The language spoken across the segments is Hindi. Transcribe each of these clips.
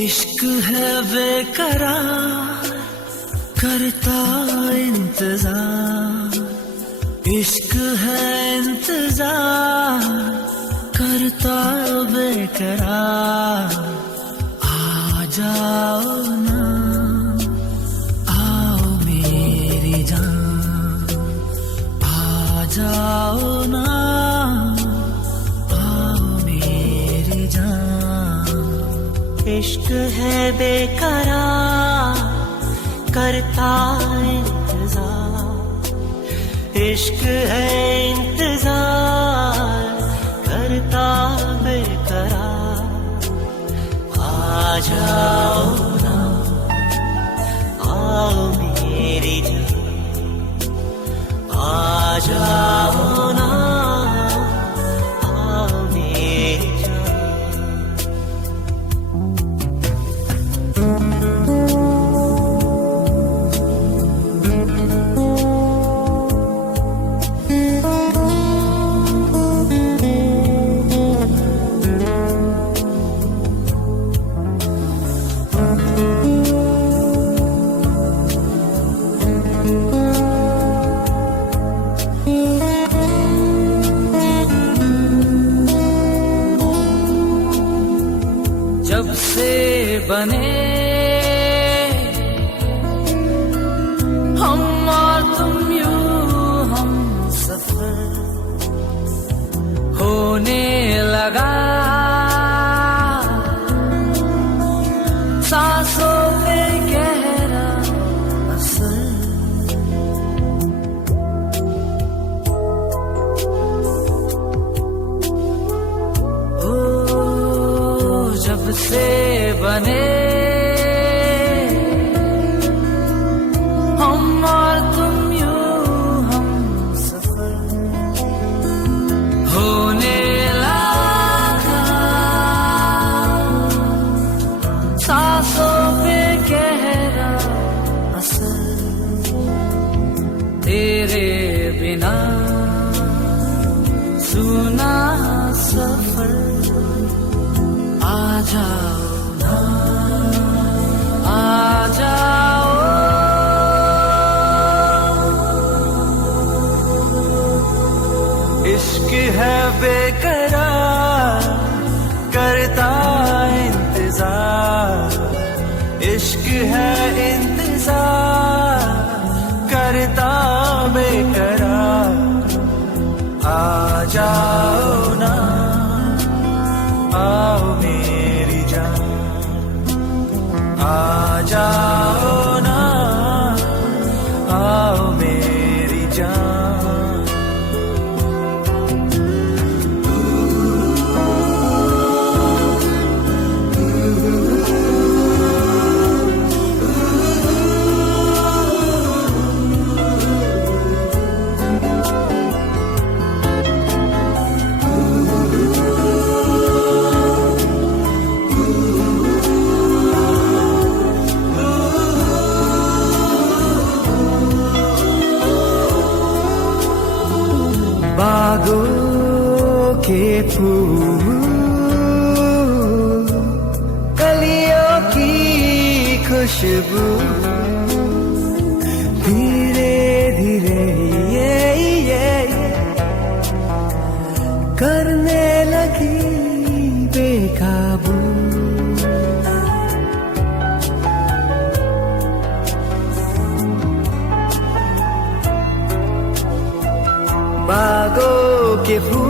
इश्क है बेकरार करता इंतजार, इश्क है इंतजार करता बेकरार। आ जाओ ना, आओ मेरी जान, आ जाओ ना, आओ मेरी जान। इश्क है बेकरार करता इंतजार, इश्क है इंतजार करता बेकरार। आ जाओ ना, आओ मेरी जान, आ जाओ ना, आओ मेरी जान। जब से बने हम और तुम यूं हम सफर, होने लगा सांसों पे गहरा असर। जब से बने हम और तुम यूं हम सफर, होने लगा सांसों पे गहरा असर। तेरे बिना सुना सफर। आ जाओ ना, आ जाओ। इश्क है बेकरार करता इंतजार, इश्क है इंतजार करता बेकरार। आ जाओ ना, आओ मेरी जान, आ जाओ ना, आओ मेरी जान। बागों के फूल, कलियों की खुशबू, धीरे धीरे ये करने लगी बेकाबू। बागों के फूल,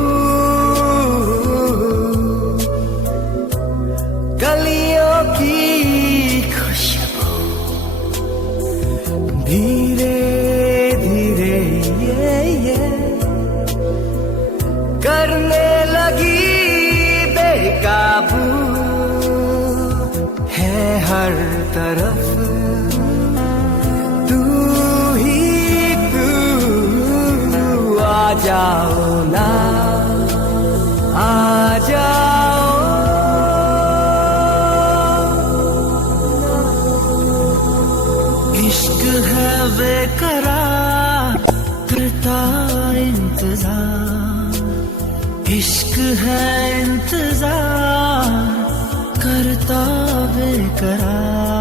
कलियों की खुशबू, धीरे धीरे ये करने लगी बेकाबू। है हर तरफ तू ही तू। आ जाओ ना, आ जाओ। इश्क है बेकरार करता इंतजार, इश्क है इंतजार करता बे बेकरार